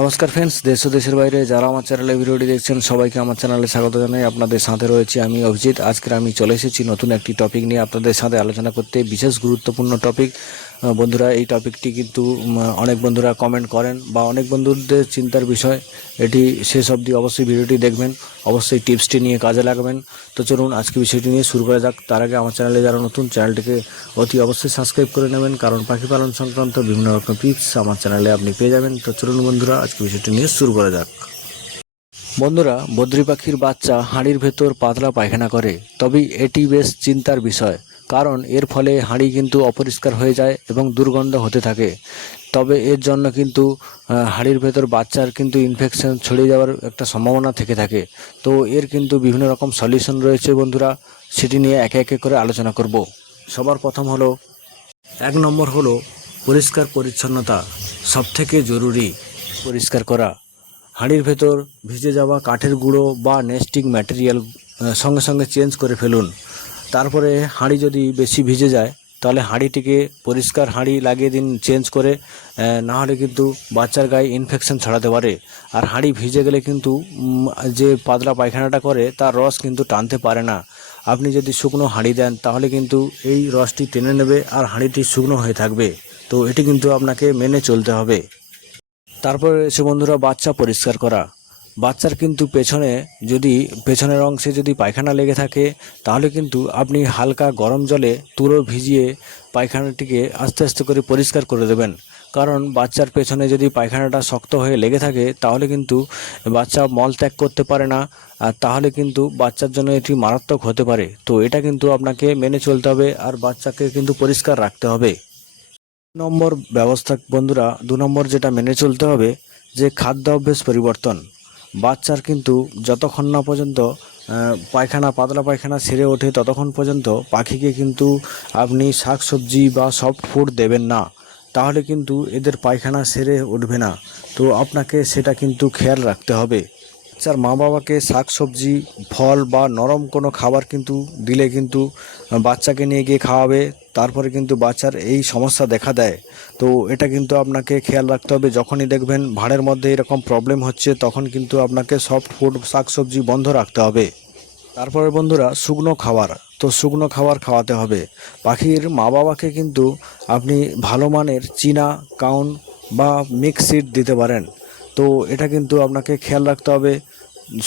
নমস্কার ফ্রেন্ডস, দেশ ও দেশের বাইরে যারা আমার চ্যানেলে ভিডিওটি দেখছেন সবাইকে আমার চ্যানেলে স্বাগত জানাই। আপনাদের সাথে রয়েছে আমি অভিজিৎ। আজকে আমি চলে এসেছি নতুন একটি টপিক নিয়ে আপনাদের সাথে আলোচনা করতে। বিশেষ গুরুত্বপূর্ণ টপিক বন্ধুরা। এই টপিকটি কিন্তু অনেক বন্ধুরা কমেন্ট করেন বা অনেক বন্ধুদের চিন্তার বিষয়। এটি শেষ অবধি অবশ্যই ভিডিওটি দেখবেন, অবশ্যই টিপসটি নিয়ে কাজে লাগবেন। তো চলুন আজকে বিষয়টি নিয়ে শুরু করা যাক। তার আগে আমার চ্যানেলে যারা নতুন, চ্যানেলটিকে অতি অবশ্যই সাবস্ক্রাইব করে নেবেন, কারণ পাখি পালন সংক্রান্ত বিভিন্ন রকম টিপস আমার চ্যানেলে আপনি পেয়ে যাবেন। তো চলুন বন্ধুরা আজকে বিষয়টি নিয়ে শুরু করা যাক। বন্ধুরা, বদ্রি পাখির বাচ্চা হাঁড়ির ভেতর পাতলা পায়খানা করে, তবে এটি বেশ চিন্তার বিষয়, কারণ এর ফলে হাঁড়ি কিন্তু অপরিষ্কার হয়ে যায় এবং দুর্গন্ধ হতে থাকে। তবে এর জন্য কিন্তু হাঁড়ির ভেতর বাচ্চার কিন্তু ইনফেকশন ছড়িয়ে যাওয়ার একটা সম্ভাবনা থেকে থাকে। তো এর কিন্তু বিভিন্ন রকম সলিউশন রয়েছে বন্ধুরা, সেটি নিয়ে একে একে করে আলোচনা করব। সবার প্রথম হলো, 1 নম্বর হলো পরিষ্কার পরিচ্ছন্নতা। সবথেকে জরুরি পরিষ্কার করা। হাঁড়ির ভেতর ভিজে যাওয়া কাঠের গুঁড়ো বা নেস্টিং ম্যাটেরিয়াল সঙ্গে সঙ্গে চেঞ্জ করে ফেলুন। তারপরে হাঁড়ি যদি বেশি ভিজে যায় তাহলে হাঁড়িটিকে পরিষ্কার হাঁড়ি লাগিয়ে দিন চেঞ্জ করে, না হলে কিন্তু বাচ্চার গায়ে ইনফেকশন ছড়াতে পারে। আর হাঁড়ি ভিজে গেলে কিন্তু যে পাতলা পায়খানাটা করে তার রস কিন্তু টানতে পারে না। আপনি যদি শুকনো হাঁড়ি দেন তাহলে কিন্তু এই রসটি টেনে নেবে আর হাঁড়িটি শুকনো হয়ে থাকবে। তো এটি কিন্তু আপনাকে মেনে চলতে হবে। তারপরে রয়েছে বন্ধুরা বাচ্চা পরিষ্কার করা। বাচ্চার কিন্তু পেছনের অংশে যদি পায়খানা লেগে থাকে তাহলে কিন্তু আপনি হালকা গরম জলে তুলো ভিজিয়ে পায়খানাটিকে আস্তে আস্তে করে পরিষ্কার করে দেবেন। কারণ বাচ্চার পেছনে যদি পায়খানাটা শক্ত হয়ে লেগে থাকে তাহলে কিন্তু বাচ্চা মল ত্যাগ করতে পারে না, আর তাহলে কিন্তু বাচ্চার জন্য এটি মারাত্মক হতে পারে। তো এটা কিন্তু আপনাকে মেনে চলতে হবে আর বাচ্চাকে কিন্তু পরিষ্কার রাখতে হবে। নম্বর ব্যবস্থা বন্ধুরা, 2 নম্বর যেটা মেনে চলতে হবে যে খাদ্য অভ্যেস পরিবর্তন। বাচ্চার কিন্তু যতক্ষণ না পর্যন্ত পাতলা পায়খানা সেরে ওঠে ততক্ষণ পর্যন্ত পাখিকে কিন্তু আপনি শাকসবজি বা সফট ফুড দেবেন না, তাহলে কিন্তু এদের পায়খানা সেরে উঠবে না। তো আপনাকে সেটা কিন্তু খেয়াল রাখতে হবে। বাচ্চার মা বাবাকে শাকসবজি, ফল বা নরম কোনো খাবার কিন্তু দিলে কিন্তু বাচ্চাকে নিয়ে গিয়ে খাওয়াবে, তারপরে কিন্তু বাচ্চার এই সমস্যা দেখা দেয়। তো এটা কিন্তু আপনাকে খেয়াল রাখতে হবে। যখনই দেখবেন ভাঁড়ের মধ্যে এরকম প্রবলেম হচ্ছে তখন কিন্তু আপনাকে সফট ফুড শাকসবজি বন্ধ রাখতে হবে। তারপরে বন্ধুরা শুকনো খাবার, তো শুকনো খাবার খাওয়াতে হবে। পাখির মা বাবাকে কিন্তু আপনি ভালো মানের চীনা কাউন বা মিক্স সিড দিতে পারেন। তো এটা কিন্তু আপনাকে খেয়াল রাখতে হবে।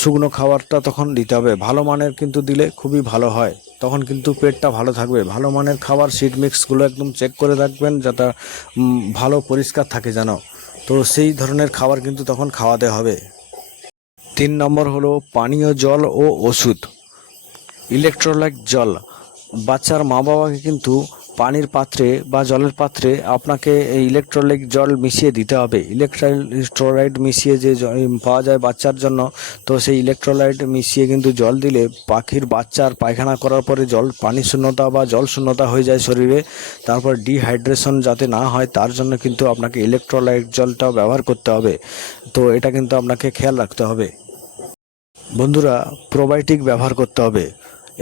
শুকনো খাবারটা তখন দিতে হবে ভালো মানের, কিন্তু দিলে খুবই ভালো হয়, তখন কিন্তু পেটটা ভালো থাকবে। ভালো মানের খাবার সিড মিক্সগুলো একদম চেক করে রাখবেন যাতে ভালো পরিষ্কার থাকে যেন। তো সেই ধরনের খাবার কিন্তু তখন খাওয়াতে হবে। 3 নম্বর হলো পানীয় জল ও ওষুধ। ইলেকট্রোলাইট জল। বাচ্চার মা বাবাকে কিন্তু পানির পাত্রে বা জলের পাত্রে আপনাকে এই ইলেকট্রোলাইট জল মিশিয়ে দিতে হবে। ইলেকট্রোলাইট মিশিয়ে যে পাওয়া যায় বাচ্চার জন্য, তো সেই ইলেকট্রোলাইট মিশিয়ে কিন্তু জল দিলে পাখির বাচ্চার পায়খানা করার পরে পানি শূন্যতা বা জল শূন্যতা হয়ে যায় শরীরে। তারপর ডিহাইড্রেশন যাতে না হয় তার জন্য কিন্তু আপনাকে ইলেকট্রোলাইট জলটাও ব্যবহার করতে হবে। তো এটা কিন্তু আপনাকে খেয়াল রাখতে হবে। বন্ধুরা, প্রোবায়োটিক ব্যবহার করতে হবে।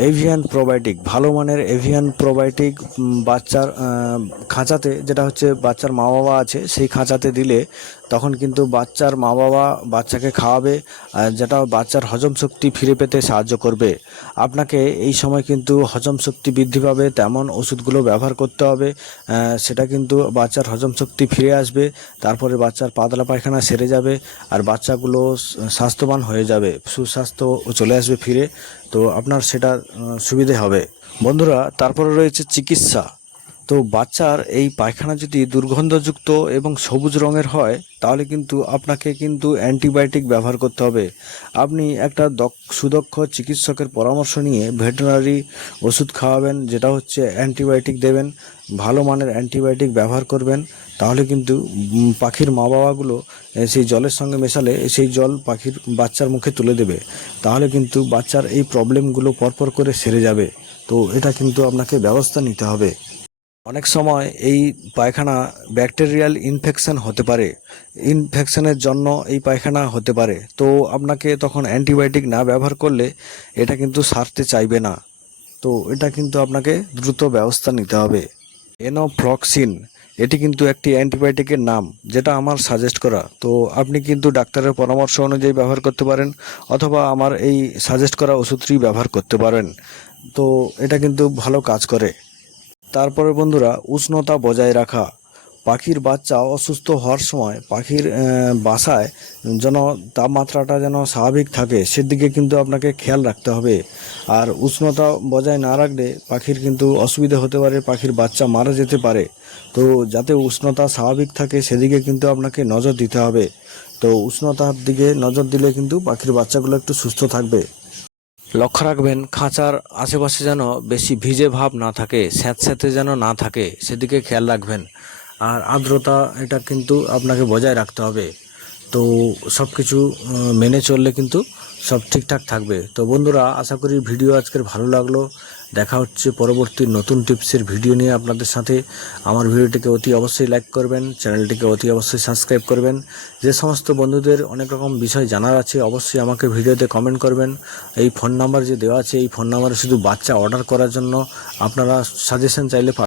এভিয়ান প্রোবায়োটিক, ভালো মানের এভিয়ান প্রোবায়োটিক বাচ্চার খাঁচাতে, যেটা হচ্ছে বাচ্চার মা বাবা আছে সেই খাঁচাতে দিলে তখন কিন্তু বাচ্চার মা বাবা বাচ্চাকে খাওয়াবে, যেটা বাচ্চার হজম শক্তি ফিরে পেতে সাহায্য করবে। আপনাকে এই সময় কিন্তু হজম শক্তি বৃদ্ধি পাবে তেমন ওষুধগুলো ব্যবহার করতে হবে। সেটা কিন্তু বাচ্চার হজম শক্তি ফিরে আসবে, তারপরে বাচ্চার পাতলা পায়খানা সেরে যাবে আর বাচ্চাগুলো স্বাস্থ্যবান হয়ে যাবে, সুস্বাস্থ্য চলে আসবে ফিরে। তো আপনার সেটা সুবিধে হবে। বন্ধুরা, তারপরে রয়েছে চিকিৎসা। তো বাচ্চার এই পায়খানা যদি দুর্গন্ধযুক্ত এবং সবুজ রঙের হয় তাহলে কিন্তু আপনাকে কিন্তু অ্যান্টিবায়োটিক ব্যবহার করতে হবে। আপনি একটা সুদক্ষ চিকিৎসকের পরামর্শ নিয়ে ভেটেরিনারি ওষুধ খাওয়াবেন, যেটা হচ্ছে অ্যান্টিবায়োটিক দেবেন, ভালো মানের অ্যান্টিবায়োটিক ব্যবহার করবেন। তাহলে কিন্তু পাখির মা বাবাগুলো সেই জলের সঙ্গে মেশালে সেই জল পাখির বাচ্চার মুখে তুলে দেবে, তাহলে কিন্তু বাচ্চার এই প্রবলেমগুলো পরপর করে সেরে যাবে। তো এটা কিন্তু আপনাকে ব্যবস্থা নিতে হবে। অনেক সময় এই পায়খানা ব্যাকটেরিয়াল ইনফেকশন হতে পারে, ইনফেকশনের জন্য এই পায়খানা হতে পারে। তো আপনাকে তখন অ্যান্টিবায়োটিক না ব্যবহার করলে এটা কিন্তু সারতে চাইবে না। তো এটা কিন্তু আপনাকে দ্রুত ব্যবস্থা নিতে হবে। এনোফ্লক্সিন, এটি কিন্তু একটি অ্যান্টিবায়োটিকের নাম, যেটা আমার সাজেস্ট করা। তো আপনি কিন্তু ডাক্তারের পরামর্শ অনুযায়ী ব্যবহার করতে পারেন, অথবা আমার এই সাজেস্ট করা ওষুধটি ব্যবহার করতে পারেন। তো এটা কিন্তু ভালো কাজ করে। তারপরে বন্ধুরা, উষ্ণতা বজায় রাখা। পাখির বাচ্চা অসুস্থ হওয়ার সময় পাখির বাসায় যেন তাপমাত্রাটা যেন স্বাভাবিক থাকে, সেদিকে কিন্তু আপনাকে খেয়াল রাখতে হবে। আর উষ্ণতা বজায় না রাখলে পাখির কিন্তু অসুবিধা হতে পারে, পাখির বাচ্চা মারা যেতে পারে। তো যাতে উষ্ণতা স্বাভাবিক থাকে সেদিকে কিন্তু আপনাকে নজর দিতে হবে। তো উষ্ণতার দিকে নজর দিলে কিন্তু পাখির বাচ্চাগুলো একটু সুস্থ থাকবে। লক্ষ্য রাখবেন খাঁচার আশেপাশে যেন বেশি ভিজে ভাব না থাকে, স্যাঁতস্যাঁতে যেন না থাকে, সেদিকে খেয়াল রাখবেন। আর আর্দ্রতা এটা কিন্তু আপনাকে বজায় রাখতে হবে। তো সব কিছু মেনে চললে কিন্তু সব ঠিকঠাক থাকবে। তো বন্ধুরা, আশা করি ভিডিও আজকের ভালো লাগলো। দেখা হচ্ছে পরবর্তী নতুন টিপসের ভিডিও নিয়ে আপনাদের সাথে। আমার ভিডিওটিকে অতি অবশ্যই লাইক করবেন, চ্যানেলটিকে অতি অবশ্যই সাবস্ক্রাইব করবেন। যে সমস্ত বন্ধুদের অনেক রকম বিষয় জানার আছে অবশ্যই আমাকে ভিডিওতে কমেন্ট করবেন। এই ফোন নাম্বার যে দেওয়া আছে, এই ফোন নাম্বারে শুধু বাচ্চা অর্ডার করার জন্য আপনারা সাজেশন চাইলে